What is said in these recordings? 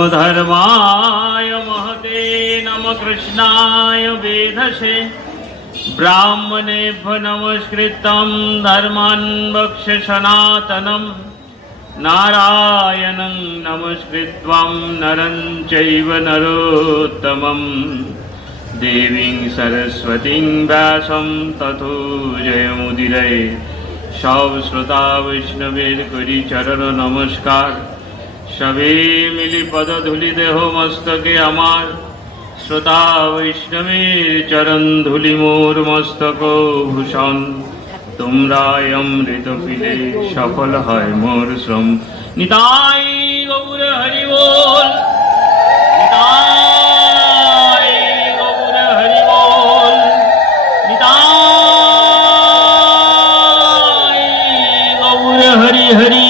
नमो धर्माय महते नमो कृष्णाय वेधसे ब्राह्मणेभ्यो नमस्कृतं धर्मान् वक्ष्य सनातनं नारायणं नमस्कृत्वं नरं चैव नरोत्तमं देवीं सरस्वतीं व्यासं ततो जयमुदीरये। सब श्रोता वैष्णवेर करी चरण नमस्कार। सबे मिली पद धूलि देह मस्तके आमार श्रोता वैष्णवेर चरण धूलि मोर मस्तक भूषण। তোমরা অমৃত পিলে সফল হয় মোর শ্রম। নিতাই গৌর হরি বল, নিতাই গৌর হরি বল, নিতাই গৌর হরি হরি।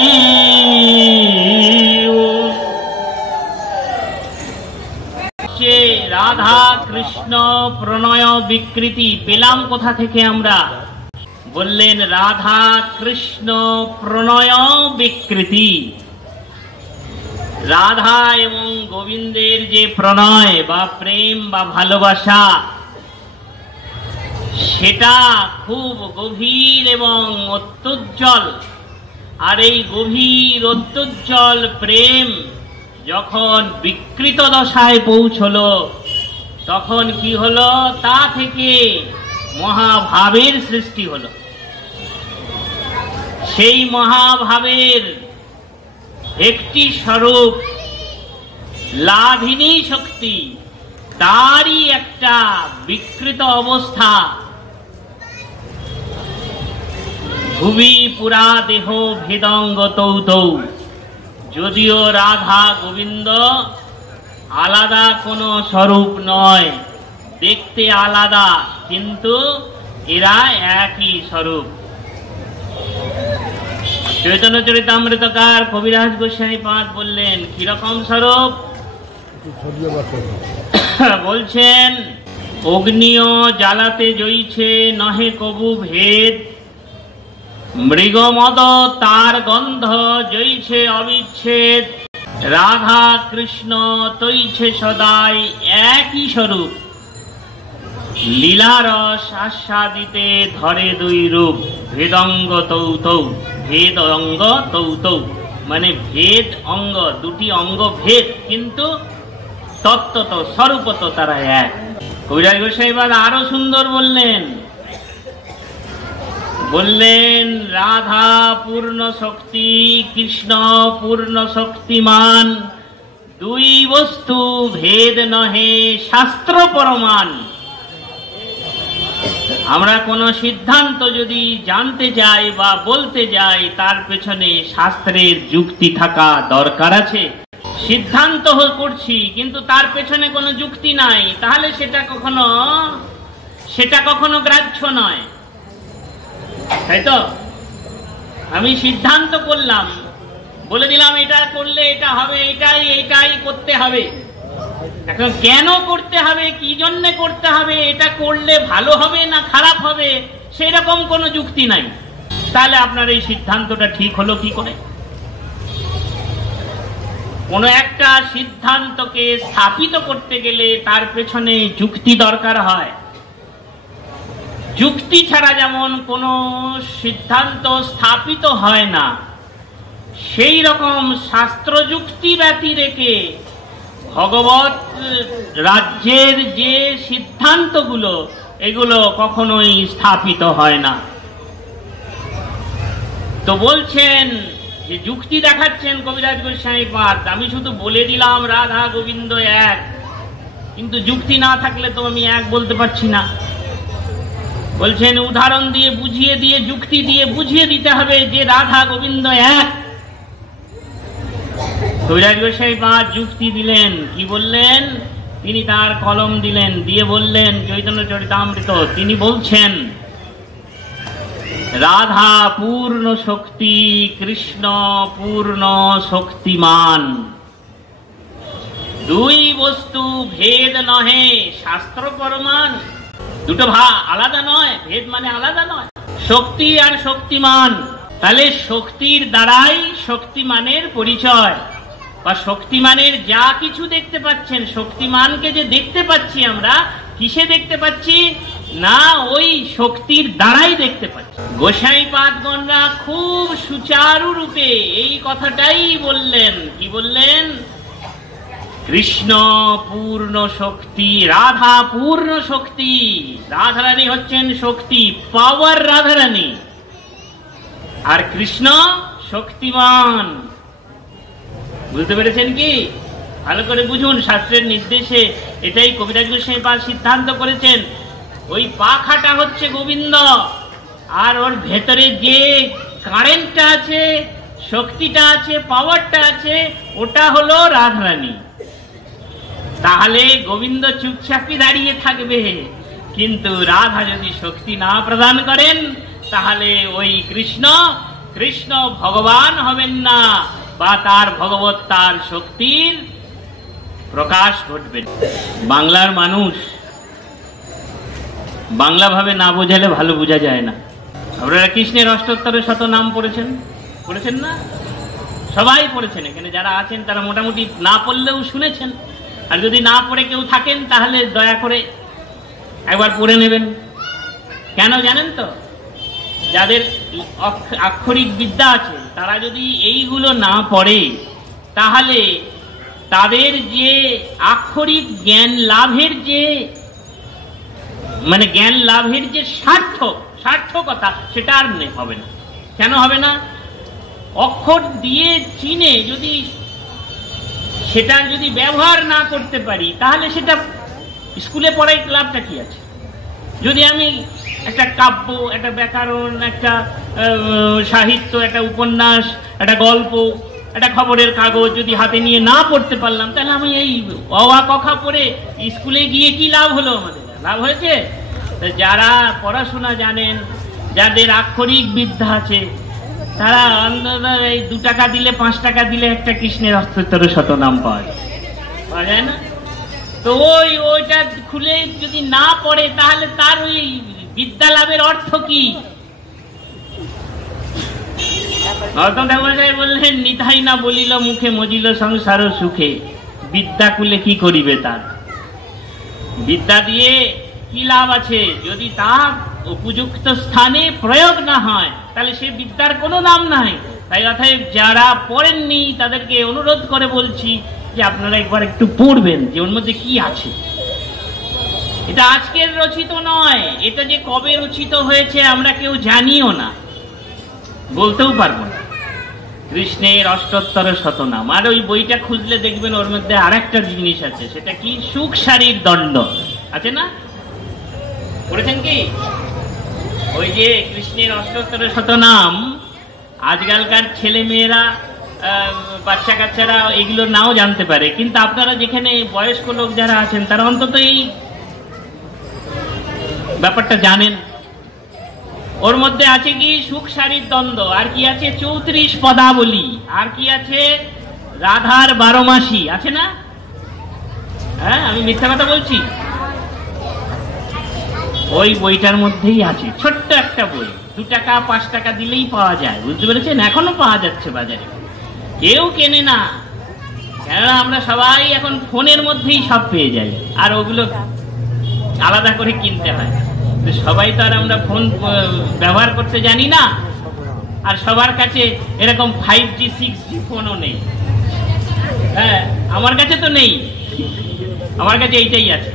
রাধা কৃষ্ণ প্রণয় বিকৃতি পেলাম কোথা থেকে আমরা? বললেন রাধা কৃষ্ণ প্রণয় বিকৃতি। রাধা এবং গোবিন্দের যে প্রণয় বা প্রেম বা ভালোবাসা, সেটা খুব গভীর এবং অত্যুজ্জ্বল। আর এই গভীর অত্যুজ্জ্বল প্রেম যখন বিকৃত দশায় পৌঁছলো, তখন কি হলো? তা থেকে মহাভাবের সৃষ্টি হলো। সেই মহাভাবের একটি স্বরূপ লাভিনী শক্তি, তারই একটা বিকৃত অবস্থা। ভুবি পুরা দেহ ভেদঙ্গ তৌ তৌ। যদিও রাধা গোবিন্দ আলাদা কোনো স্বরূপ নয়, দেখতে আলাদা, কিন্তু এরা একই স্বরূপ। চৈতন্য চরিতামৃতকার কবিরাজ গোস্বামী পাদ বললেন কিরকম স্বরূপ? বলছেন অগ্নিও জ্বালাতে জইছে নহে কবু ভেদ, মৃগমদ তার গন্ধ জইছে অবিচ্ছেদ, রাধা কৃষ্ণ তৈছে সদাই একই স্বরূপ, লীলারস আস্বাদিতে ধরে দুই রূপ, ভেদঙ্গ তৌ তৌ। ভেদ অঙ্গ তৌ তৌ মানে ভেদ অঙ্গ, দুটি অঙ্গ ভেদ, কিন্তু তত্ত্বত স্বরূপত তারা এক। কবিরাজ গোস্বামী আরো সুন্দর বললেন, বললেন রাধা পূর্ণ শক্তি, কৃষ্ণ পূর্ণ শক্তিমান, দুই বস্তু ভেদ নহে শাস্ত্র প্রমাণ। আমরা কোন সিদ্ধান্ত যদি জানতে যাই বা বলতে যাই, তার পেছনে শাস্ত্রের যুক্তি থাকা দরকার আছে। সিদ্ধান্ত করছি কিন্তু তার পেছনে কোনো যুক্তি নাই, তাহলে সেটা কখনো গ্রাহ্য নয়, তাই তো? আমি সিদ্ধান্ত করলাম, বলে দিলাম এটা করলে এটা হবে, এটাই করতে হবে। এখন কেন করতে হবে, কি জন্য করতে হবে, এটা করলে ভালো হবে না খারাপ হবে, সেরকম কোনো যুক্তি নাই, তাহলে আপনার এই সিদ্ধান্তটা ঠিক হলো কি করে? কোন একটা সিদ্ধান্তকে স্থাপিত করতে গেলে তার পেছনে যুক্তি দরকার হয়। যুক্তি ছাড়া যেমন কোন সিদ্ধান্ত স্থাপিত হয় না, সেই রকম শাস্ত্র যুক্তি ব্যতি রেখে ভগবত রাজ্যের যে সিদ্ধান্তগুলো, এগুলো কখনোই স্থাপিত হয় না। তো বলছেন যে যুক্তি দেখাচ্ছেন কবিরাজ গোস্বামী পাদ, আমি শুধু বলে দিলাম রাধা গোবিন্দ এক, কিন্তু যুক্তি না থাকলে তো আমি এক বলতে পারছি না। বলছেন উদাহরণ দিয়ে বুঝিয়ে দিয়ে, যুক্তি দিয়ে বুঝিয়ে দিতে হবে যে রাধা গোবিন্দ এক। কবিরাজ গোস্বামী পাদ যুক্তি দিলেন, কি বললেন? তিনি তার কলম দিলেন, দিয়ে বললেন চৈতন্য চরিতামৃত, তিনি বলছেন রাধা পূর্ণ শক্তি, কৃষ্ণ পূর্ণ শক্তিমান, দুই বস্তু ভেদ নহে শাস্ত্র প্রমাণ। দুটো আলাদা নয়, ভেদ মানে আলাদা নয়। শক্তি আর শক্তিমান, তাহলে শক্তির দ্বারাই শক্তিমানের পরিচয়। বা শক্তিমানের যা কিছু দেখতে পাচ্ছেন, শক্তিমানকে যে দেখতে পাচ্ছি আমরা, কিসে দেখতে পাচ্ছি না ওই শক্তির দ্বারাই দেখতে পাচ্ছি। গোসাইপাদগণরা খুব সুচারু রূপে এই কথাটাই বললেন। কি বললেন? কৃষ্ণ পূর্ণ শক্তি, রাধা পূর্ণ শক্তি। রাধারানী হচ্ছেন শক্তি, পাওয়ার রাধারানী, আর কৃষ্ণ শক্তিমান। বুঝতে পেরেছেন কি? ভালো করে বুঝুন, শাস্ত্রের নির্দেশে এটাই কবিরাজ গোস্বামীপাদ সিদ্ধান্ত করেছেন। ওই পাখাটা হচ্ছে গোবিন্দ, আর ওর ভেতরে যে কারেন্টটা আছে, শক্তিটা আছে, পাওয়ারটা আছে, ওটা হলো রাধারানী। তাহলে গোবিন্দ চুপচাপই দাঁড়িয়ে থাকবে, কিন্তু রাধা যদি শক্তি না প্রদান করেন তাহলে ওই কৃষ্ণ কৃষ্ণ ভগবান হবেন না, বা তার ভগবত্তার শক্তির প্রকাশ ঘটবে। বাংলার মানুষ বাংলা ভাবে না বোঝালে ভালো বোঝা যায় না। আপনারা কৃষ্ণের অষ্টোত্তর শত নাম পড়েছেন? পড়েছেন না? সবাই পড়েছেন, এখানে যারা আছেন তারা মোটামুটি না পড়লেও শুনেছেন। আর যদি না পড়ে কেউ থাকেন তাহলে দয়া করে একবার পড়ে নেবেন। কেন জানেন তো? যাদের আক্ষরিক বিদ্যা আছে তারা যদি এইগুলো না পড়ে তাহলে তাদের যে আক্ষরিক জ্ঞান লাভের যে জ্ঞান লাভের যে সার্থকতা সেটা আর হবে না। কেন হবে না? অক্ষর দিয়ে চিনে যদি সেটার যদি ব্যবহার না করতে পারি তাহলে সেটা স্কুলে পড়াই লাভটা কি আছে? যদি আমি একটা কাব্য, একটা ব্যাকরণ, একটা সাহিত্য, একটা উপন্যাস, একটা গল্প, একটা খবরের কাগজ যদি হাতে নিয়ে না পড়তে পারলাম তাহলে আমি এই অ আ ক খ পড়ে স্কুলে গিয়ে কি লাভ হলো? আমাদের লাভ হয়েছে? যারা পড়াশোনা জানেন, যাদের আক্ষরিক বিদ্যা আছে, তারা অন্তত এই 2 টাকা দিলে 5 টাকা দিলে একটা কৃষ্ণের অষ্টোত্তর শত নাম পাওয়া যায় না? তো ওইটা খুলে যদি না পড়ে তাহলে তার ওই বিদ্যা লাভের অর্থ কি? গৌতম ঠাকুর সাহেব বললেন, নিতাই না বলিল মুখে মজিল সংসার সুখে, বিদ্যা কুলে কি করিবে তার? বিদ্যা দিয়ে কি লাভ আছে? যদি তার উপযুক্ত স্থানে প্রয়োগ না হয় তাহলে সে বিদ্যার কোনো দাম নাই। তাই অতএব যারা পড়েননি তাদেরকে অনুরোধ করে বলছি যে আপনারা একবার একটু পড়বেন যে ওর মধ্যে কি আছে। এটা আজকের রচিত নয়, এটা যে কবে রচিত হয়েছে আমরা কেউ জানিও না, বলতেও পারবো না। কৃষ্ণের অষ্টোত্তর শতনাম, আর ওই বইটা খুঁজলে দেখবেন ওর মধ্যে আর একটা জিনিস আছে, সেটা কি? সুখ শারীর দণ্ড আছে না? পড়েছেন কি? ওই যে কৃষ্ণের অষ্টোত্তর শতনাম আজকালকার ছেলে মেয়েরা, বাচ্চা কাচ্চারা এগুলো নাও জানতে পারে, কিন্তু আপনারা যেখানে বয়স্ক লোক যারা আছেন তারা অন্তত এই ব্যাপারটা জানেন। ওর মধ্যে আছে কি? সুখ শারীর দ্বন্দ্ব, আর কি আছে? 34 পদাবলী, আর কি আছে? রাধার 12 মাসি আছে না? হ্যাঁ, আমি মিথ্যা কথা বলছি? ওই বইটার মধ্যেই আছে, ছোট্ট একটা বই, 2 টাকা 5 টাকা দিলেই পাওয়া যায়। বুঝতে পেরেছেন? এখনো পাওয়া যাচ্ছে বাজারে, কেউ কেনে না, কেননা আমরা সবাই এখন ফোনের মধ্যেই সব পেয়ে যাই, আর ওগুলো আলাদা করে কিনতে হয়। সবাই তো আর আমরা ফোন ব্যবহার করতে জানি না, আর সবার কাছে এরকম 5G 6G ফোনও নেই। হ্যাঁ, আমার কাছে তো নেই, আমার কাছে এইটাই আছে।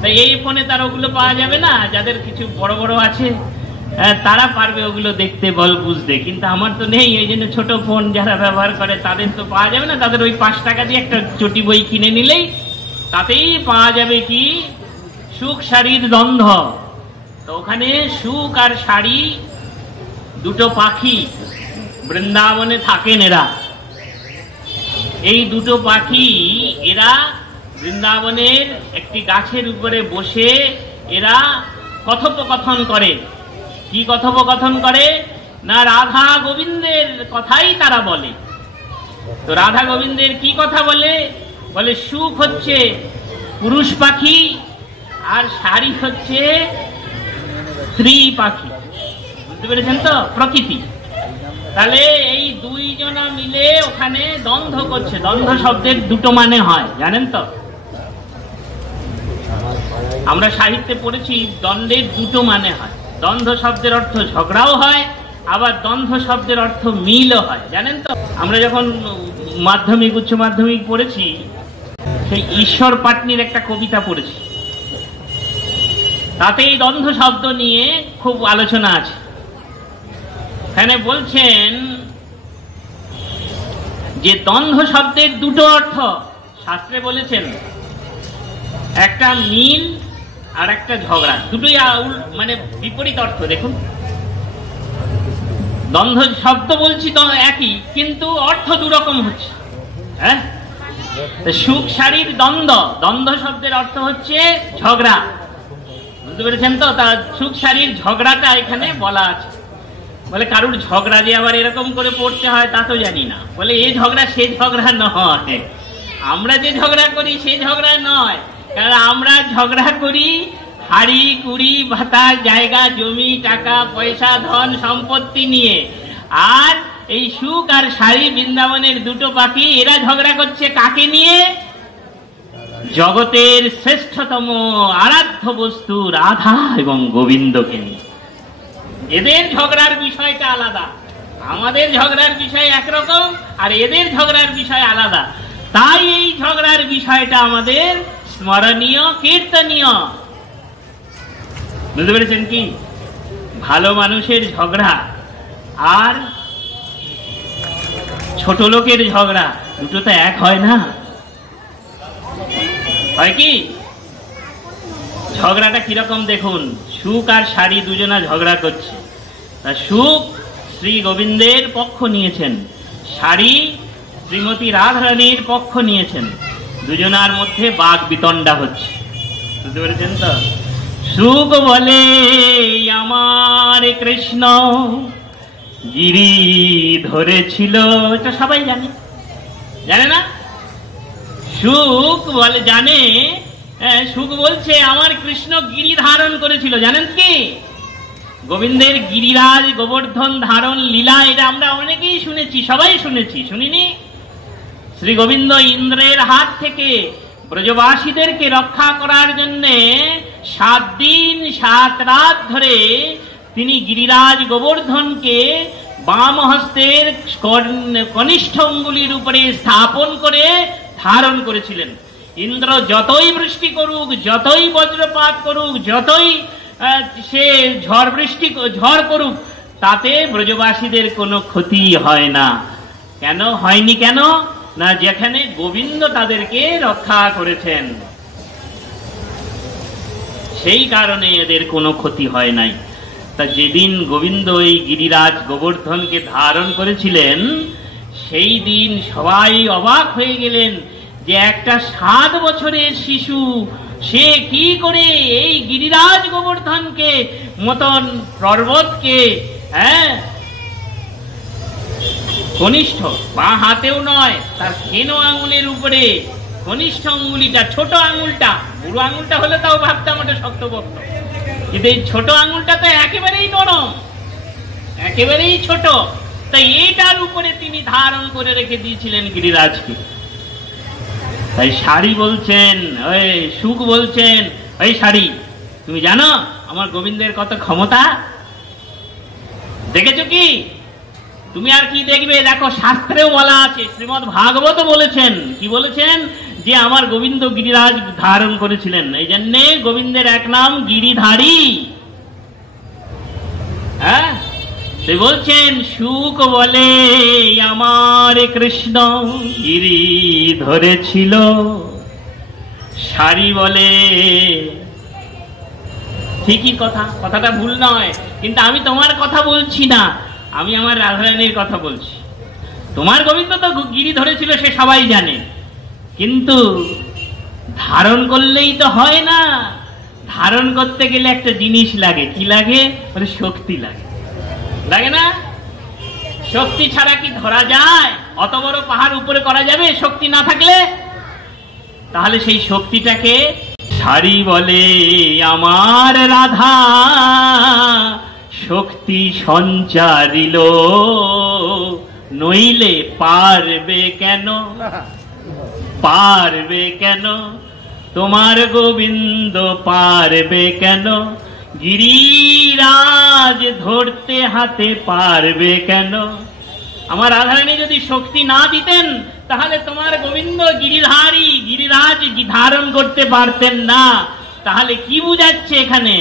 তাই এই ফোনে তার ওগুলো পাওয়া যাবে না। যাদের কিছু বড় বড় আছে তারা পারবে ওগুলো দেখতে, বুঝতে, কিন্তু আমার তো নেই। এই জন্য ছোট ফোন যারা ব্যবহার করে তাদের তো পাওয়া যাবে না। তাদের ওই 5 টাকা দিয়ে একটা চটি বই কিনে নিলেই তাতেই পাওয়া যাবে কি? সুখ শারীর দ্বন্দ্ব। তো ওখানে সুখ আর শাড়ি দুটো পাখি বৃন্দাবনে থাকেন। এরা এই দুটো পাখি এরা বৃন্দাবনের একটি গাছের উপরে বসে এরা কথোপকথন করে। কি কথোপকথন করে না? রাধা গোবিন্দের কথাই তারা বলে। তো রাধা গোবিন্দের কি কথা বলে? বলে সুখ হচ্ছে পুরুষ পাখি আর শাড়ি হচ্ছে স্ত্রী পাখি। বুঝতে পেরেছেন তো? প্রকৃতি। তাহলে এই দুইজনা মিলে ওখানে দ্বন্দ্ব করছে। দ্বন্দ্ব শব্দের দুটো মানে হয়, জানেন তো? আমরা সাহিত্যে পড়েছি দ্বন্দ্বের দুটো মানে হয়। দ্বন্দ্ব শব্দের অর্থ ঝগড়াও হয়, আবার দ্বন্দ্ব শব্দের অর্থ মিলও হয়, জানেন তো? আমরা যখন মাধ্যমিক উচ্চ মাধ্যমিক পড়েছি, সেই ঈশ্বর পাটনির একটা কবিতা পড়েছি, তাতে এই দ্বন্দ্ব শব্দ নিয়ে খুব আলোচনা আছে। এখানে বলছেন যে দ্বন্দ্ব শব্দের দুটো অর্থ শাস্ত্রে বলেছেন, একটা মিল আর একটা ঝগড়া, দুটোই মানে বিপরীত অর্থ। দেখুন, দ্বন্দ্ব শব্দ বলছি তো একই, কিন্তু অর্থ দুরকম হচ্ছে। হ্যাঁ, সুখ শাড়ির দ্বন্দ্ব, দ্বন্দ্ব শব্দের অর্থ হচ্ছে ঝগড়া, বুঝতে পেরেছেন তো? তা সুখ শাড়ির ঝগড়াটা এখানে বলা আছে। বলে কারুর ঝগড়া যে আবার এরকম করে পড়তে হয় তা তো জানি না। বলে এই ঝগড়া সে ঝগড়া নয়, আমরা যে ঝগড়া করি সে ঝগড়া নয়। কারণ আমরা ঝগড়া করি হাড়ি কুড়ি ভাতা, জায়গা জমি, টাকা পয়সা, ধন সম্পত্তি নিয়ে। আর এই সুখ আর শাড়ি, বৃন্দাবনের দুটো পাখি, এরা ঝগড়া করছে কাকে নিয়ে? জগতের শ্রেষ্ঠতম আরাধ্য বস্তু রাধা এবং গোবিন্দকে নিয়ে। এদের ঝগড়ার বিষয়টা আলাদা, আমাদের ঝগড়ার বিষয় একরকম, আর এদের ঝগড়ার বিষয় আলাদা। তাই এই ঝগড়ার বিষয়টা আমাদের স্মরণীয়, কীর্তনীয়। বুঝতে পেরেছেন কি? ভালো মানুষের ঝগড়া আর ছোট লোকের ঝগড়া দুটো তো এক হয় না, হয় কি? ঝগড়াটা কিরকম দেখুন, সুখ আর শাড়ি দুজনা ঝগড়া করছে। সুখ শ্রী গোবিন্দের পক্ষ নিয়েছেন, শাড়ি শ্রীমতী রাধারানীর পক্ষ নিয়েছেন। দুজনার মধ্যে বাগ বিতণ্ডা হচ্ছে, বুঝতে পেরেছেন তো? সুখ বলে আমার কৃষ্ণ গিরি ধরেছিল, এটা সবাই জানে, জানে না? সুখ বলে জানে, সুখ বলছে আমার কৃষ্ণ গিরি ধারণ করেছিল। জানেন কি? গোবিন্দের গিরিরাজ গোবর্ধন ধারণ লীলা, এটা আমরা অনেকেই শুনেছি, সবাই শুনেছি, শুনিনি? শ্রী গোবিন্দ ইন্দ্রের হাত থেকে ব্রজবাসীদেরকে রক্ষা করার জন্য 7 দিন 7 রাত ধরে তিনি গিরিরাজ গোবর্ধনকে বাম হস্তের কনিষ্ঠ অঙ্গুলির উপরে স্থাপন করে ধারণ করেছিলেন। ইন্দ্র যতই বৃষ্টি করুক, যতই বজ্রপাত করুক, যতই সে ঝড় করুক, তাতে ব্রজবাসীদের কোনো ক্ষতি হয় না। কেন হয়নি? কেন না, যেখানে গোবিন্দ তাদেরকে রক্ষা করেছেন, সেই কারণে এদের কোনো ক্ষতি হয় নাই। তা যেদিন গোবিন্দ এই গিরিরাজ গোবর্ধনকে ধারণ করেছিলেন, সেই দিন সবাই অবাক হয়ে গেলেন যে একটা 7 বছরের শিশু সে কি করে এই গিরিরাজ গোবর্ধনকে মতন পর্বতকে, কনিষ্ঠ বা হাতেও নয়, তার কেন আঙুলের উপরে কনিষ্ঠ আঙুলিটা, ছোট আঙুলটা, বুড়ো আঙুলটা হলে তাও ভাবতাম ওটা শক্তপোক্ত, কিন্তু এই ছোট আঙুলটা তো একেবারেই নরম, একেবারেই ছোট। তাই এইটার উপরে তিনি ধারণ করে রেখে দিয়েছিলেন গিরিরাজকে। তাই শাড়ি বলছেন, ওই সুখ বলছেন, ওই শাড়ি তুমি জানো আমার গোবিন্দের কত ক্ষমতা? দেখেছো কি? তুমি আর কি দেখবে? দেখো শাস্ত্রেও বলা আছে, শ্রীমদ্ ভাগবত বলেছেন, কি বলেছেন? যে আমার গোবিন্দ গিরিরাজ ধারণ করেছিলেন, এই জন্যে গোবিন্দের এক নাম গিরিধারী। হ্যাঁ, বলছেন সুখ বলে আমার কৃষ্ণ গিরি ধরেছিল, শাড়ি বলে, ঠিকই কথা, কথাটা ভুল নয়, কিন্তু আমি তোমার কথা বলছি না, আমি আমার রাধারানীর কথা বলছি। তোমার গোবিন্দ তো গিরি ধরেছিল সে সবাই জানে, কিন্তু ধারণ করলেই তো হয় না, ধারণ করতে গেলে একটা জিনিস লাগে। কি লাগে? মানে শক্তি লাগে, লাগে না? শক্তি ছাড়া কি ধরা যায়? অত বড় পাহাড় উপরে করা যাবে শক্তি না থাকলে? তাহলে সেই শক্তিটাকে শাড়ি বলে আমার রাধা, শক্তি সঞ্চারিল, নইলে পারবে কেন, পারবে কেন তোমার গোবিন্দ, পারবে কেন গিরিরাজ ধরতে হাতে, পারবে কেন। আমার রাধারানী যদি শক্তি না দিতেন তাহলে তোমার গোবিন্দ গিরিধারী গিরিরাজ ধারণ করতে পারতেন না। তাহলে কি বুঝাচ্ছে এখানে?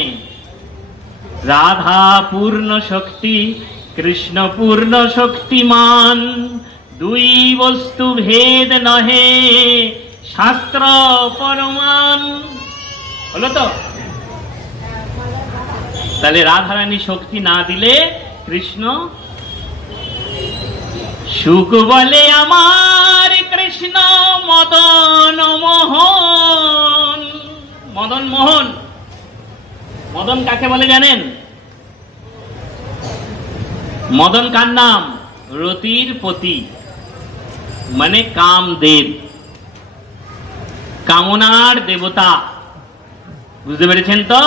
রাধা পূর্ণ শক্তি, কৃষ্ণ পূর্ণ শক্তিমান, দুই বস্তু ভেদ নহে, শাস্ত্র প্রমাণ। হলো তো? তাহলে রাধারানী শক্তি না দিলে কৃষ্ণ সুখ বলে আমার কৃষ্ণ মদন মোহন। মদন মোহন, মদন কাকে বলে জানেন? মদন কার নাম? রতির পতি, মানে কামদেব, কামনার দেবতা। বুঝতে পেরেছেন তো?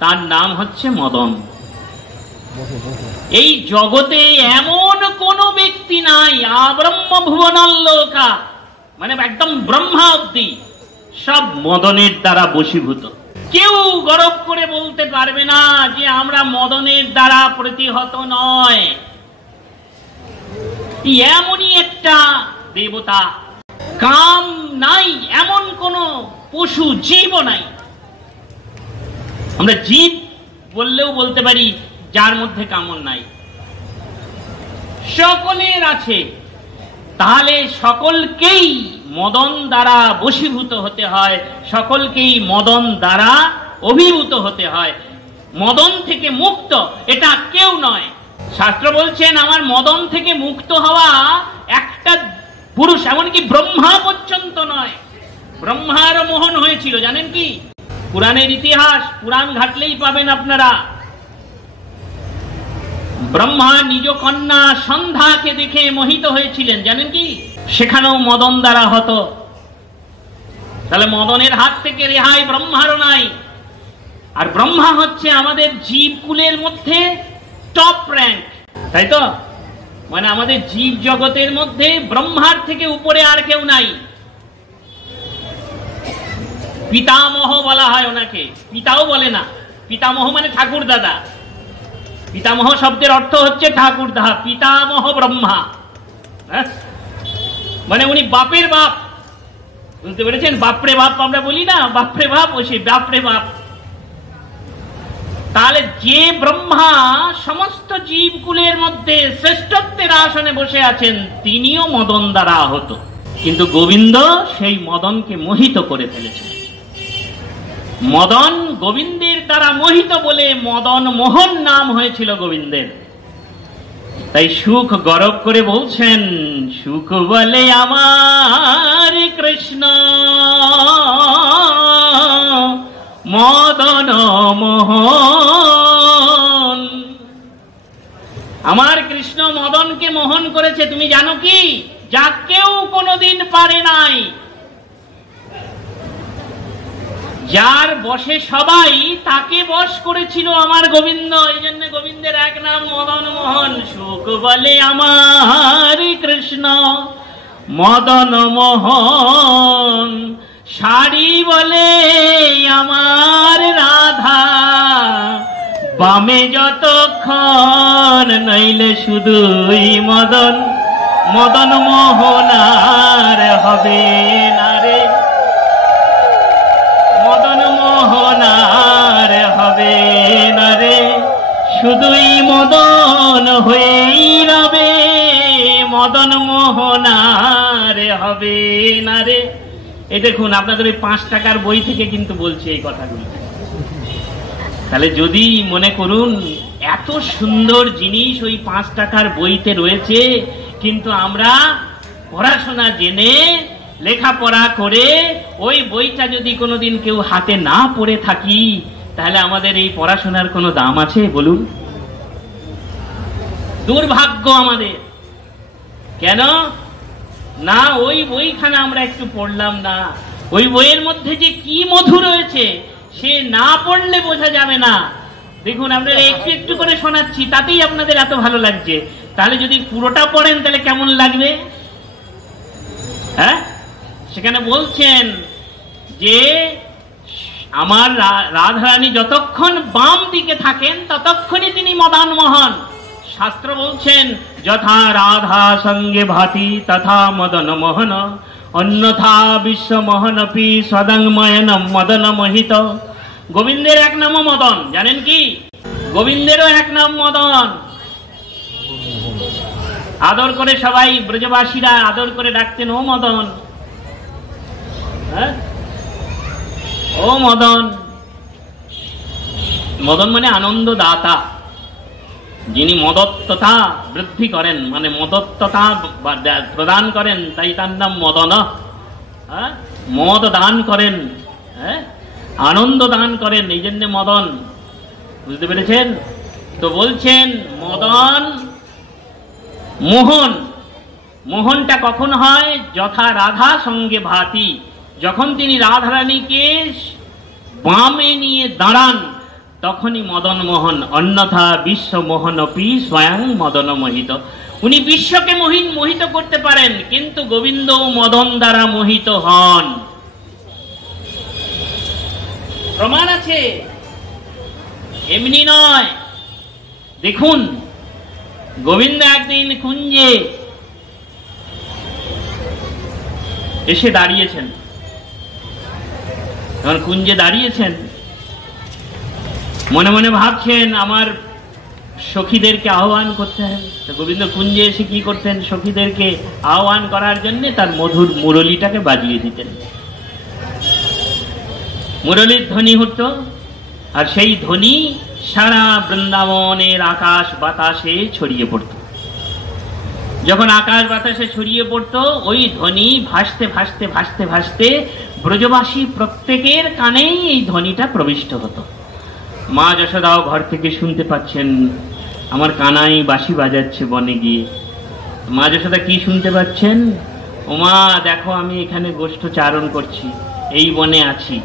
তার নাম হচ্ছে মদন। এই জগতে এমন কোন ব্যক্তি নাই, আব্রহ্ম ভুবনাল্লোকা, মানে একদম ব্রহ্মা অব্দি সব মদনের দ্বারা বশীভূত। কেউ গর্ব করে বলতে পারবে না যে আমরা মদনের দ্বারা প্রতিহত নয়। এমনই একটা দেবতা, কাম নাই এমন কোন পশু জীবও নাই। আমরা জীব বললেও বলতে পারি যার মধ্যে কামনা নাই, সকলের আছে। তাহলে সকলকেই মদন দ্বারা বশীভূত হতে হয়, সকলকেই মদন দ্বারা অভিভূত হতে হয়। মদন থেকে মুক্ত এটা কেউ নয়। শাস্ত্র বলছেন আমার মদন থেকে মুক্ত হওয়া একটা পুরুষ, এমনকি ব্রহ্মা পর্যন্ত নয়। ব্রহ্মারও মোহন হয়েছিল, জানেন কি? পুরাণের ইতিহাস, পুরাণ ঘাটলেই পাবেন আপনারা। ব্রহ্মা নিজ কন্যা সন্ধ্যাকে দেখে মোহিত হয়েছিলেন, জানেন কি? সেখানেও মদন দ্বারা হতো। তাহলে মদনের হাত থেকে রেহাই ব্রহ্মারও নাই। আর ব্রহ্মা হচ্ছে আমাদের জীব কুলের মধ্যে টপ র্যাঙ্ক, তাই তো? মানে আমাদের জীব জগতের মধ্যে ব্রহ্মার থেকে উপরে আর কেউ নাই। পিতামহ বলা হয় ওনাকে, পিতাও বলে না। পিতামহ মানে ঠাকুর দাদা। পিতামহ শব্দের অর্থ হচ্ছে ঠাকুর দাদা। পিতামহ ব্রহ্মা, মানে উনি বাপের বাপ। বুঝতে পেরেছেন? বাপরে বাপ আমরা বলি না, বাপরে বাপ, ও সেই বাপরে বাপ। তাহলে যে ব্রহ্মা সমস্ত জীবকুলের মধ্যে শ্রেষ্ঠত্বের আসনে বসে আছেন, তিনিও মদন দ্বারা আহত। কিন্তু গোবিন্দ সেই মদনকে মোহিত করে ফেলেছেন। মদন গোবিন্দের দ্বারা মোহিত বলে মদন মোহন নাম হয়েছিল গোবিন্দের। তাই সুখ গরব করে বলছেন, সুখ বলে আমার কৃষ্ণ মদন মোহন। আমার কৃষ্ণ মদনকে মোহন করেছে। তুমি জানো কি? যা কেউ কোনোদিন পারে নাই। যার বশে সবাই, তাকে বশ করেছিল আমার গোবিন্দ। এই জন্য গোবিন্দের এক নাম মদন মোহন। সুখ বলে আমার কৃষ্ণ মদন মোহন, শাড়ি বলে আমার রাধা, বামে যতক্ষণ নইলে শুধুই মদন, মদন মোহন আর হবে না রে, মদন মোহন আর হবে না রে, শুধুই মদন হয়েই রবে, মদন মোহন আর হবে না রে। এই দেখুন, আপনাদের ওই 5 টাকার বই থেকে কিন্তু বলছি এই কথাগুলো। তাহলে যদি মনে করুন এত সুন্দর জিনিস ওই 5 টাকার বইতে রয়েছে, কিন্তু আমরা পড়াশোনা জেনে লেখাপড়া করে ওই বইটা যদি কোনোদিন কেউ হাতে না পড়ে থাকি, তাহলে আমাদের এই পড়াশোনার কোনো দাম আছে বলুন? দুর্ভাগ্য আমাদের। কেন না ওই বইখানা আমরা একটু পড়লাম না? ওই বইয়ের মধ্যে যে কি মধু রয়েছে সে না পড়লে বোঝা যাবে না। দেখুন আপনারা একটু একটু করে শোনাচ্ছি, তাতেই আপনাদের এত ভালো লাগছে। তাহলে যদি পুরোটা পড়েন তাহলে কেমন লাগবে? হ্যাঁ, সেখানে বলছেন যে আমার রাধারানী যতক্ষণ বাম দিকে থাকেন ততক্ষণই তিনি মদন মোহন। শাস্ত্র বলছেন যথা রাধা সঙ্গে ভাতি তথা মদন মোহন, অন্যথা বিশ্ব মোহনপি সদংময়ন মদন মোহিত। গোবিন্দের এক নাম মদন, জানেন কি? গোবিন্দেরও এক নাম মদন। আদর করে সবাই ব্রজবাসীরা আদর করে ডাকতেন ও মদন, হ্যাঁ ও মদন। মদন মানে আনন্দ দাতা, যিনি মদত্ততা বৃদ্ধি করেন, মানে মদত্ততা প্রদান করেন, তাই তার নাম মদন। মদ দান করেন, হ্যাঁ আনন্দ দান করেন, এই জন্য মদন। বুঝতে পেরেছেন? তো বলছেন মদন মোহন। মোহনটা কখন হয়? যথা রাধা সঙ্গে ভাতি, যখন তিনি রাধারানীকে বামে নিয়ে দাঁড়ান তখনই মদন মোহন। অন্যথা বিশ্ব মোহনপি স্বয়ং মদন মোহিত। উনি বিশ্বকে মোহিত করতে পারেন, কিন্তু গোবিন্দ মদন দ্বারা মোহিত হন। প্রমাণ আছে, এমনি নয়। দেখুন গোবিন্দ একদিন কুঞ্জে এসে দাঁড়িয়েছেন। যখন কুঞ্জে দাঁড়িয়েছেন মনে মনে ভাবছেন আমার সখীদেরকে আহ্বান করতে হবে। তো গোবিন্দ কুঞ্জে এসে কি করতেন? সখীদেরকে আহ্বান করার জন্য তার মধুর মুরলীটাকে বাজিয়ে দিতেন। মুরলীর ধ্বনি হতো, আর সেই ধ্বনি সারা বৃন্দাবনের আকাশ বাতাসে ছড়িয়ে পড়ত। যখন আকাশ বাতাসে ছড়িয়ে পড়তো ওই ধ্বনি ভাসতে ভাসতে ভাসতে ভাসতে ব্রজবাসী প্রত্যেকের কানেই এই ধ্বনিটা প্রবিষ্ট হতো। মা যশোদাও ঘর থেকে শুনতে পাচ্ছেন আমার কানাই বাঁশি বাজাচ্ছে বনে গিয়ে। মা যশোদা কি শুনতে পাচ্ছেন? ওমা দেখো আমি এখানে গোষ্ঠচারণ করছি, এই বনে আছি।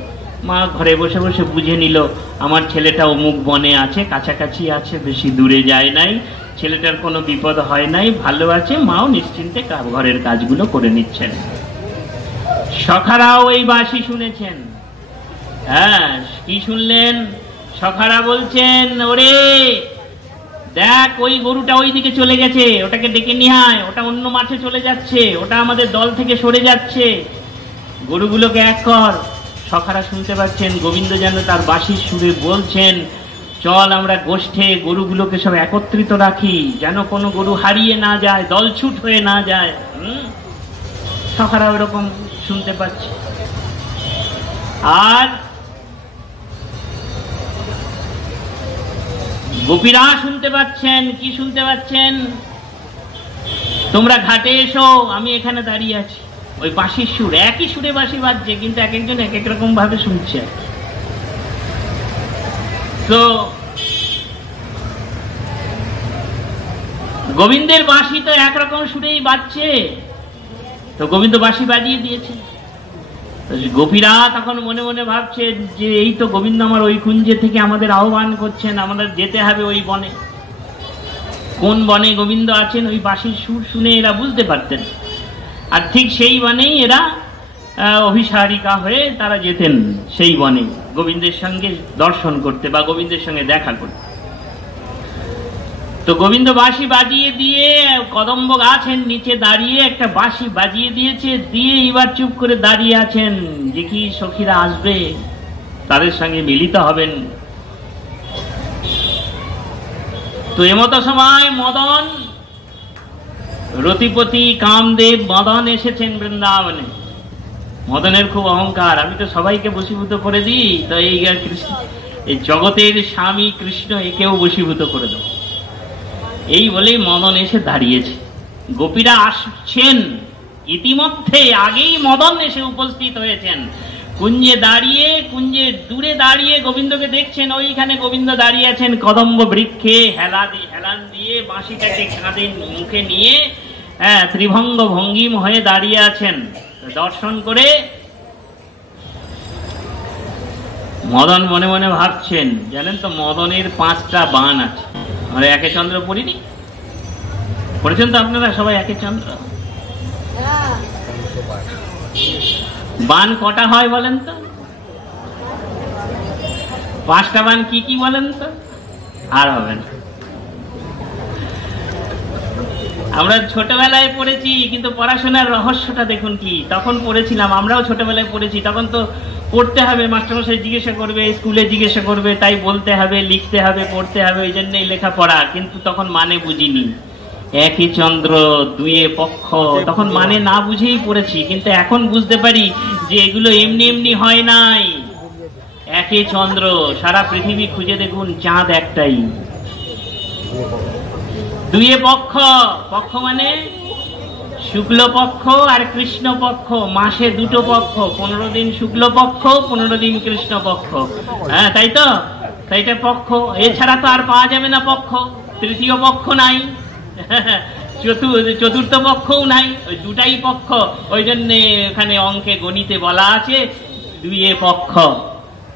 মা ঘরে বসে বসে বুঝে নিল আমার ছেলেটা অমুক বনে আছে, কাছাকাছি আছে, বেশি দূরে যায় নাই, ছেলেটার কোনো বিপদ হয় নাই, ভালো আছে। মাও নিশ্চিন্তে ঘরের কাজগুলো করে নিচ্ছেন। সখারাও এই বাঁশি শুনেছেন। হ্যাঁ, কি শুনলেন? সখারা বলছেন ওরে দেখ ওই গরুটা ওই দিকে চলে গেছে, ওটাকে ডেকে নিয়ে আয়, ওটা অন্য মাঠে চলে যাচ্ছে, ওটা আমাদের দল থেকে সরে যাচ্ছে, গরুগুলোকে এক কর। সখারা শুনতে পাচ্ছেন গোবিন্দ যেন তার বাঁশির সুরে বলছেন চল আমরা গোষ্ঠে গরুগুলোকে সব একত্রিত রাখি, যেন কোনো গরু হারিয়ে না যায়, দলছুট হয়ে না যায়। সখারা ওরকম শুনতে পাচ্ছে। আর গোপীরা শুনতে পাচ্ছেন। কি শুনতে পাচ্ছেন? তোমরা ঘাটে এসো, আমি এখানে দাঁড়িয়ে আছি। ওই বাঁশির সুর, একই সুরে বাঁশি বাজছে, কিন্তু এক একজন এক এক রকম ভাবে শুনছে। তো গোবিন্দের বাঁশি তো একরকম সুরেই বাজছে, তো গোবিন্দ বাঁশি বাজিয়ে দিয়েছে। গোপীরা তখন মনে মনে ভাবছে যে এই তো গোবিন্দ আমার ওই কুঞ্জে থেকে আমাদের আহ্বান করছেন, আমাদের যেতে হবে ওই বনে। কোন বনে গোবিন্দ আছেন ওই বাঁশির সুর শুনে এরা বুঝতে পারতেন। আর ঠিক সেই বনেই এরা অভিসারিকা হয়ে তারা যেতেন, সেই বনে গোবিন্দের সঙ্গে দর্শন করতে বা গোবিন্দের সঙ্গে দেখা করতে। তো গোবিন্দ বাঁশি বাজিয়ে দিয়ে কদম্ব গাছের নিচে দাঁড়িয়ে একটা বাঁশি বাজিয়ে দিয়েছে, দিয়ে এবার চুপ করে দাঁড়িয়ে আছেন যে কি সখীরা আসবে, তাদের সঙ্গে মিলিত হবেন। তো এমতো সময় মদন রতিপতি কামদেব মদন এসেছেন বৃন্দাবনে। মদনের খুব অহংকার, আমি তো সবাইকে বশীভূত করে দিই, তো এই জগতের স্বামী কৃষ্ণ একেও বশীভূত করে দেব, এই বলেই মদন এসে দাঁড়িয়েছে। গোপীরা আসছেন ইতিমধ্যে, আগেই মদন এসে উপস্থিত হয়েছেন। কুঞ্জে দাঁড়িয়ে, কুঞ্জে দূরে দাঁড়িয়ে গোবিন্দকে দেখছেন। ওইখানে গোবিন্দ দাঁড়িয়ে আছেন কদম্ব বৃক্ষে, হেলান দিয়ে বাঁশিটাকে কাঁধে মুখে নিয়ে ত্রিভঙ্গ ভঙ্গিম হয়ে দাঁড়িয়ে আছেন। দর্শন করে মদন মনে মনে ভাবছেন, জানেন তো মদনের 5টা বান আছে। আমরা একে চন্দ্র পড়িনি, পড়েছেন তো আপনারা সবাই একে চন্দ্র? বান কটা হয় বলেন তো? 5টা বান কি কি বলেন তো? আর হবে না। আমরা ছোটবেলায় পড়েছি, কিন্তু পড়াশোনার রহস্যটা দেখুন কি। তখন পড়েছিলাম, আমরাও ছোটবেলায় পড়েছি, তখন তো পড়তে হবে, মাস্টারমশাই জিজ্ঞাসা করবে, স্কুলে জিজ্ঞাসা করবে, তাই বলতে হবে, লিখতে হবে, পড়তে হবে, ওই জন্যই লেখাপড়া। কিন্তু তখন মানে বুঝিনি। একই চন্দ্র দুয়ে পক্ষ, তখন মানে না বুঝেই পড়েছি। কিন্তু এখন বুঝতে পারি যে এগুলো এমনি এমনি হয় নাই। একই চন্দ্র, সারা পৃথিবী খুঁজে দেখুন, চাঁদ একটাই। দুয়ে পক্ষ, পক্ষ মানে শুক্ল পক্ষ আর কৃষ্ণ পক্ষ। মাসে 2টো পক্ষ, 15 দিন শুক্ল পক্ষ, 15 দিন কৃষ্ণ পক্ষ। হ্যাঁ তাই তো, তাইটা পক্ষ। এছাড়া তো আর পাওয়া যাবে না পক্ষ। তৃতীয় পক্ষ নাই, চতুর্থ পক্ষও নাই, ওই 2টাই পক্ষ। ওই জন্যে এখানে অঙ্কে গণিতে বলা আছে দুয়ে পক্ষ।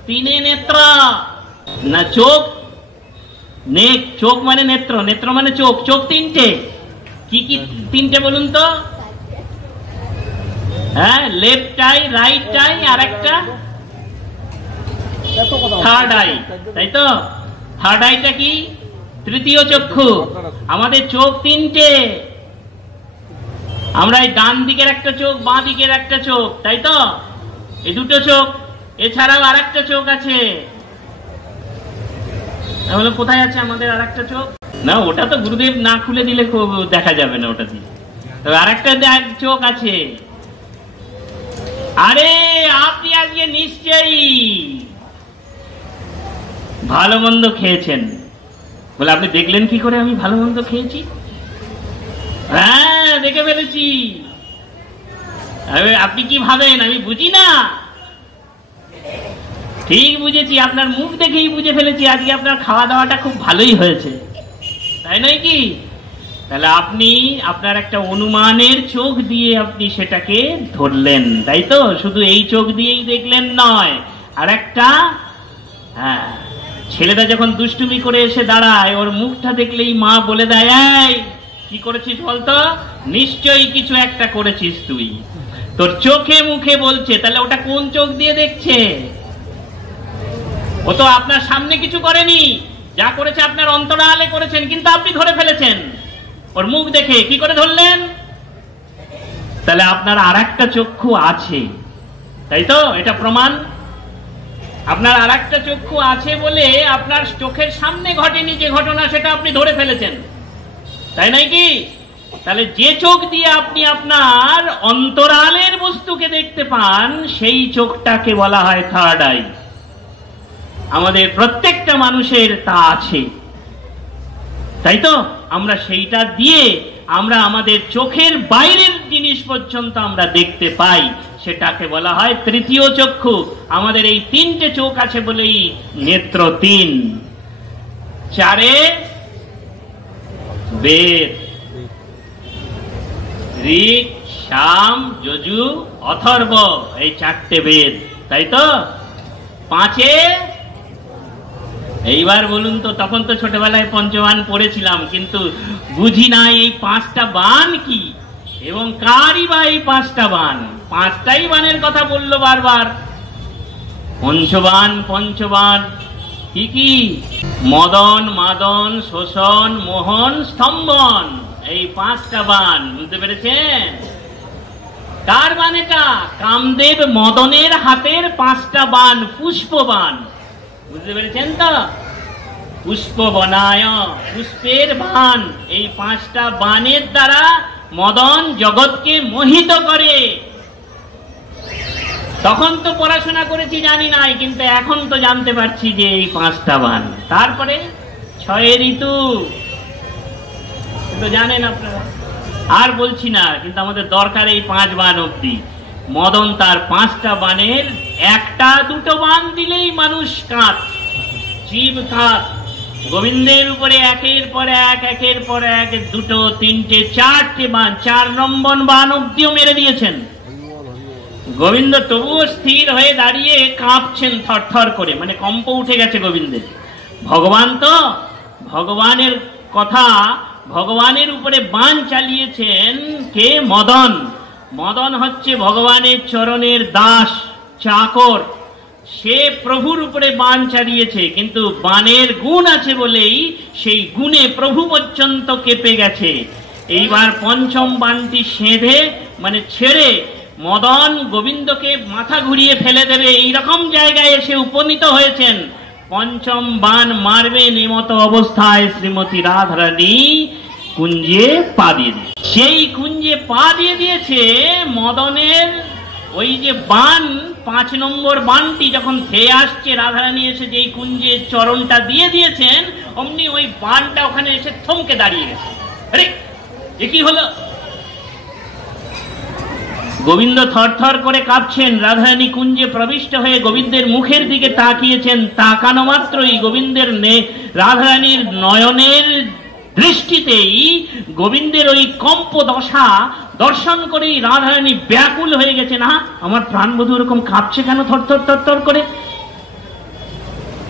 3 নেত্র না চোখ, চোখ মানে নেত্র, নেত্র মানে চোখ। চোখ 3টে, কি কি 3টে বলুন তো? হ্যাঁ, লেফট আই, রাইট আই, আর একটা থার্ড আই, তাই তো? থার্ড আইটা কি? তৃতীয় চক্ষু। আমাদের চোখ 3টে। আমরা এই ডান দিকের একটা চোখ, বাঁ দিকের একটা চোখ, তাই তো? এই 2টো চোখ। এছাড়াও আর একটা চোখ আছে। তাহলে কোথায় আছে আমাদের আর একটা চোখ? না, ওটা তো গুরুদেব না খুলে দিলে দেখা যাবে না ওটা দিয়ে। তবে আর একটা চোখ আছে। আরে আপনি আজকে নিশ্চয়ই ভালো মন্দ খেয়েছেন। বলে আপনি দেখলেন কি করে আমি ভালো মন্দ খেয়েছি? হ্যাঁ, দেখে ফেলেছি। আপনি কি ভাবেন আমি বুঝি না? ঠিক বুঝেছি, আপনার মুখ দেখেই বুঝে ফেলেছি আজকে আপনার খাওয়া দাওয়াটা খুব ভালোই হয়েছে, তাই নয় কি? তাহলে আপনি আপনার একটা অনুমানের চোখ দিয়ে আপনি সেটাকে ধরলেন, তাই তো? শুধু এই চোখ দিয়েই দেখলেন নয়, আর একটা, হ্যাঁ, ছেলেটা যখন দুষ্টুমি করে এসে দাঁড়ায়, ওর মুখটা দেখলেই মা বলে দেয়, এই কি করেছিস বলতো? নিশ্চয়ই কিছু একটা করেছিস তুই। তোর চোখে মুখে বলছে। তাহলে ওটা কোন চোখ দিয়ে দেখছে? ও তো আপনার সামনে কিছু করেনি, যা করেছে আপনার অন্তরালে করেছেন, কিন্তু আপনি ধরে ফেলেছেন ওর মুখ দেখে। কি করে ধরলেন? তাহলে আপনার আর একটা চক্ষু আছে, তাই তো? এটা প্রমাণ। আপনার আর একটা চক্ষু আছে বলে আপনার চোখের সামনে ঘটেনি যে ঘটনা, সেটা আপনি ধরে ফেলেছেন, তাই নয় কি? তাহলে যে চোখ দিয়ে আপনি আপনার অন্তরালের বস্তুকে দেখতে পান, সেই চোখটাকে বলা হয় থার্ড আই। আমাদের প্রত্যেকটা মানুষের তা আছে, তাই তো? আমরা সেইটা দিয়ে আমরা আমাদের চোখের বাইরের জিনিস পর্যন্ত আমরা দেখতে পাই, সেটাকে বলা হয় তৃতীয় চক্ষু। আমাদের এই 3টে চোখ আছে বলেই নেত্র 3। 4 বেদ, ঋক, সাম, যজু, অথর্ব, এই 4টে বেদ, তাই তো? 5 এইবার বলুন তো, তখন তো ছোটবেলায় পঞ্চবান পড়েছিলাম, কিন্তু বুঝি নাই এই 5টা বান কি এবং কারই বা এই 5টা বান। 5টাই বানের কথা বললো বারবার। পঞ্চবান, পঞ্চবান কি কি? মদন, মাদন, শোষণ, মোহন, স্তম্ভন, এই 5টা বান। বুঝতে পেরেছেন? কার বান এটা? কামদেব মদনের হাতের 5টা বান, পুষ্পবান। বুঝতে পেরেছেন তো? পুষ্প বনায়, পুষ্পের বান। এই 5টা বানের দ্বারা মদন জগৎকে মোহিত করে। তখন তো পড়াশোনা করেছি, জানি নাই, কিন্তু এখন তো জানতে পারছি যে এই 5টা বান। তারপরে 6 ঋতু, তো জানেন আপনারা, আর বলছি না, কিন্তু আমাদের দরকার এই 5 বান অব্দি। মদন তার 5টা বানের 1টা 2টো বান দিলেই মানুষ কাঁত, জীব কাঁত। গোবিন্দের উপরে একের পর এক, একের পর এক, 2টো 3টে 4টে বান, 4 নম্বর বান অব্দিও মেরে দিয়েছেন। গোবিন্দ তবুও স্থির হয়ে দাঁড়িয়ে কাঁপছেন থরথর করে, মানে কম্প উঠে গেছে গোবিন্দের। ভগবান তো, ভগবানের কথা, ভগবানের উপরে বাণ চালিয়েছেন কে? মদন। মদন হচ্ছে ভগবানের চরণের দাস, চাকর। সে প্রভুর উপরে বাণ চালিয়েছে, কিন্তু বাণের গুণ আছে বলেই সেই গুণে প্রভু পর্যন্ত কেঁপে গেছে। এইবার পঞ্চম বাণটি সেঁধে, মানে ছেড়ে, মদন গোবিন্দকে মাথা ঘুরিয়ে ফেলে দেবে এইরকম জায়গায় এসে উপনীত হয়েছেন। পঞ্চম বাণ মারবেন এমতো অবস্থায় শ্রীমতী রাধারানী কুঞ্জে পা দিয়ে দিয়েছে। সেই কুঞ্জে পা দিয়ে দিয়েছে। মদনের ওই যে বাণ, 5 নম্বর বাণটি যখন খেয়ে আসছে, রাধারানী এসে যেই কুঞ্জে চরণটা দিয়ে দিয়েছেন, অমনি ওই বাণটা ওখানে এসে থমকে দাঁড়িয়ে গেছে। আরে এ কি হলো? গোবিন্দ থরথর করে কাঁপছেন। রাধারানী কুঞ্জে প্রবিষ্ট হয়ে গোবিন্দের মুখের দিকে তাকিয়েছেন। তাকানো মাত্রই গোবিন্দের রাধারানীর নয়নের দৃষ্টিতেই গোবিন্দের ওই কম্প দশা দর্শন করেই রাধারানী ব্যাকুল হয়ে গেছে। না, আমার প্রাণবধূ এরকম কাঁপছে কেন থরথর থরথর করে?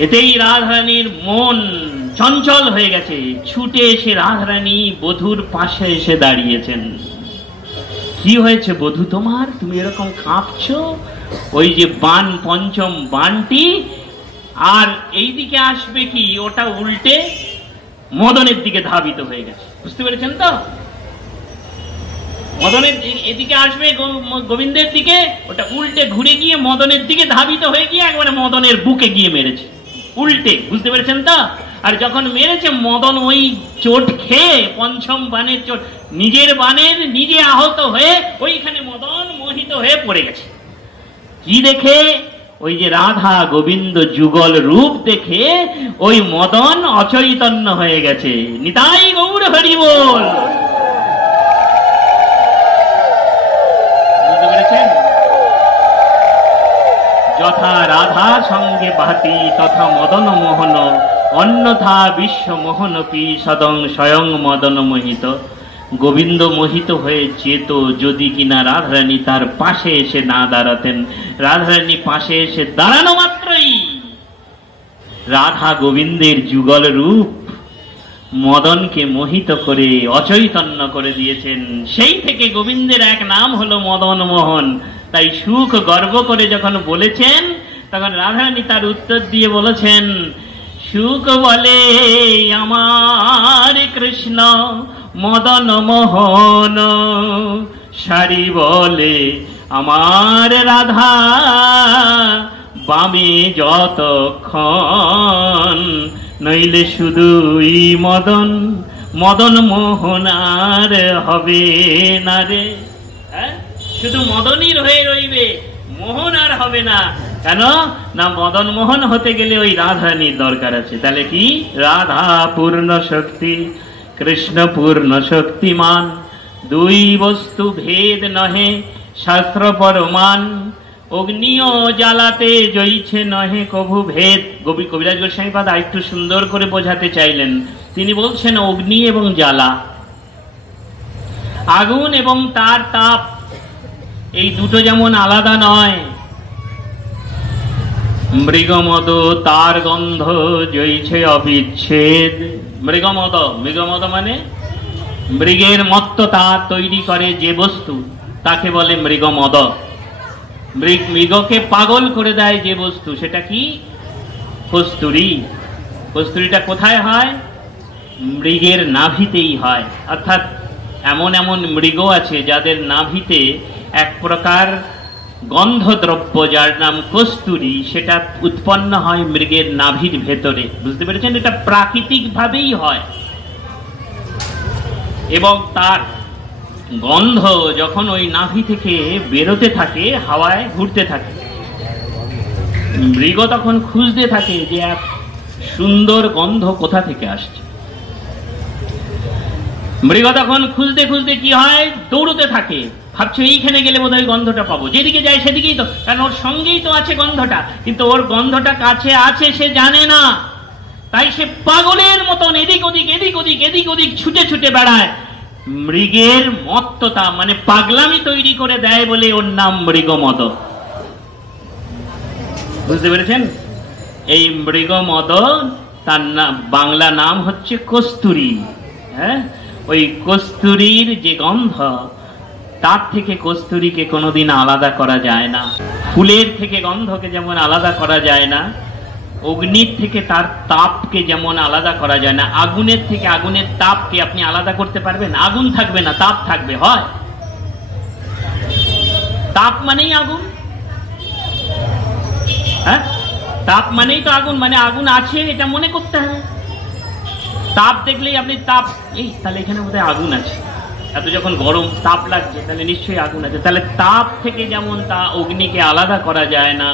এতেই রাধারানীর মন চঞ্চল হয়ে গেছে। ছুটে এসে রাধারানী বধূর পাশে এসে দাঁড়িয়েছেন। কি হয়েছে বধূ তোমার, তুমি এরকম কাঁপছো? ওই যে বাণ, পঞ্চম বাণটি আর এই দিকে আসবে কি, ওটা উল্টে মদনের দিকে ধাবিত হয়ে গেছে। বুঝতে পেরেছেন তো? মদনের এদিকে আসবে গোবিন্দের দিকে, ওটা উল্টে ঘুরে গিয়ে মদনের দিকে ধাবিত হয়ে গিয়ে একবারে মদনের বুকে গিয়ে মেরেছে উল্টে। বুঝতে পেরেছেন তো? আর যখন মেরেছে, মদন ওই চোট খেয়ে, পঞ্চম বাণের চোট, নিজের বাণের নিজে আহত হয়ে ওইখানে মদন মোহিত হয়ে পড়ে গেছে। কি দেখে? ওই যে রাধা গোবিন্দ যুগল রূপ দেখে ওই মদন অচৈতন্য হয়ে গেছে। নিতাই গৌর হরি বল। বুঝতে পেরেছেন? যথা রাধা সঙ্গে বাতি তথা মদন মোহন, অন্যথা বিশ্ব মোহনপি সদং স্বয়ং মদন মোহিত। গোবিন্দ মোহিত হয়ে যেত যদি কিনা রাধারানী তার পাশে এসে না দাঁড়াতেন। রাধারানী পাশে এসে দাঁড়ানো মাত্রই রাধা গোবিন্দের যুগল রূপ মদনকে মোহিত করে অচৈতন্য করে দিয়েছেন। সেই থেকে গোবিন্দের এক নাম হলো মদন মোহন। তাই সুখ গর্ব করে যখন বলেছেন, তখন রাধারানী তার উত্তর দিয়ে বলেছেন, সুখ বলে আমার কৃষ্ণ মদন মোহন, সারি বলে আমার রাধা বামে যতক্ষণ, নইলে শুধুই মদন মদন মোহন আর হবে না রে। শুধু মদনই হয়ে রইবে, মোহন আর হবে না। কেন না? মদন মোহন হতে গেলে ওই রাধারানীর দরকার আছে। তাহলে কি? রাধা পূর্ণ শক্তি, কৃষ্ণ পূর্ণ শক্তিমান, দুই বস্তু ভেদ নহে শাস্ত্র পরমান, অগ্নিও জ্বালাতে জইছে নহে কভু ভেদ। কবিরাজ গোস্বামী পাদ একটু সুন্দর করে বোঝাতে চাইলেন। তিনি বলছেন অগ্নি এবং জ্বালা, আগুন এবং তার তাপ, এই দুটো যেমন আলাদা নয়। মৃগমদ তার গন্ধ জইছে অবিচ্ছেদ। মৃগমদ, মৃগমদ মানে মৃগের মত্ততা তৈরি করে যে বস্তু, তাকে বলে মৃগমদ। মৃগকে পাগল করে দেয় যে বস্তু, সেটা কি? কস্তুরী। কস্তুরীটা কোথায় হয়? মৃগের নাভিতেই হয়। অর্থাৎ এমন এমন মৃগ আছে যাদের নাভিতে এক প্রকার গন্ধদ্রব্য, যার নাম কস্তুরী, সেটা উৎপন্ন হয় মৃগের নাভির ভেতরে। বুঝতে পেরেছেন? এটা প্রাকৃতিক ভাবেই হয় এবং তার গন্ধ যখন ওই নাভি থেকে বেরোতে থাকে, হাওয়ায় ঘুরতে থাকে, মৃগ তখন খুঁজতে থাকে যে এক সুন্দর গন্ধ কোথা থেকে আসছে। মৃগ তখন খুঁজতে খুঁজতে কি হয়, দৌড়তে থাকে, ভাবছে এইখানে গেলে বোধহয় গন্ধটা পাবো। যেদিকে যায় সেদিকেই তো, কারণ ওর সঙ্গেই তো আছে গন্ধটা, কিন্তু ওর গন্ধটা কাছে আছে সে জানে না। তাই সে পাগলের মতন এদিক ওদিক এদিক ওদিক এদিক ওদিক ছুটে ছুটে বেড়ায়। মৃগের মত্ততা মানে পাগলামি তৈরি করে দেয় বলে ওর নাম মৃগমদ। বুঝতে পেরেছেন? এই মৃগমদ তার বাংলা নাম হচ্ছে কস্তুরী। হ্যাঁ, ওই কস্তুরীর যে গন্ধ, তার থেকে কস্তুরীকে কোনোদিন আলাদা করা যায় না। ফুলের থেকে গন্ধকে যেমন আলাদা করা যায় না, অগ্নির থেকে তার তাপকে যেমন আলাদা করা যায় না, আগুনের থেকে আগুনের তাপকে আপনি আলাদা করতে পারবেন? আগুন থাকবে না, তাপ থাকবে। হয় তাপ মানেই আগুন, হ্যাঁ, তাপ মানেই তো আগুন, মানে আগুন আছে এটা মনে করতে হবে। তাপ দেখলেই আপনি তাপ, এই তাহলে এখানে বোধহয় আগুন আছে, এত যখন গরম তাপ লাগছে তাহলে নিশ্চয়ই আগুন আছে। তাহলে তাপ থেকে যেমন তা অগ্নিকে আলাদা করা যায় না,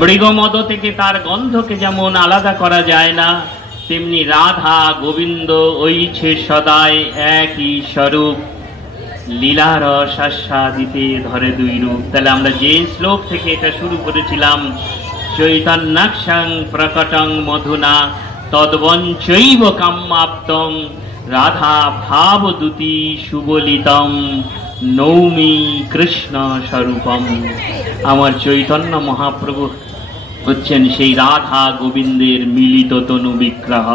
মৃগমদ থেকে তার গন্ধকে যেমন আলাদা করা যায় না, তেমনি রাধা গোবিন্দ ওইছে সদাই একই স্বরূপ, লীলারস আস্বাদিতে ধরে দুই রূপ। তাহলে আমরা যে শ্লোক থেকে এটা শুরু করেছিলাম, চৈতন্যাক্ষং প্রকটং মধুনা তদ্বঞ্চৈব কাম্যাপ্তং রাধা ভাবদূতি সুবলিতম নৌমি কৃষ্ণ স্বরূপম। আমার চৈতন্য মহাপ্রভু হচ্ছেন সেই রাধা গোবিন্দের মিলিত তনু বিগ্রহ।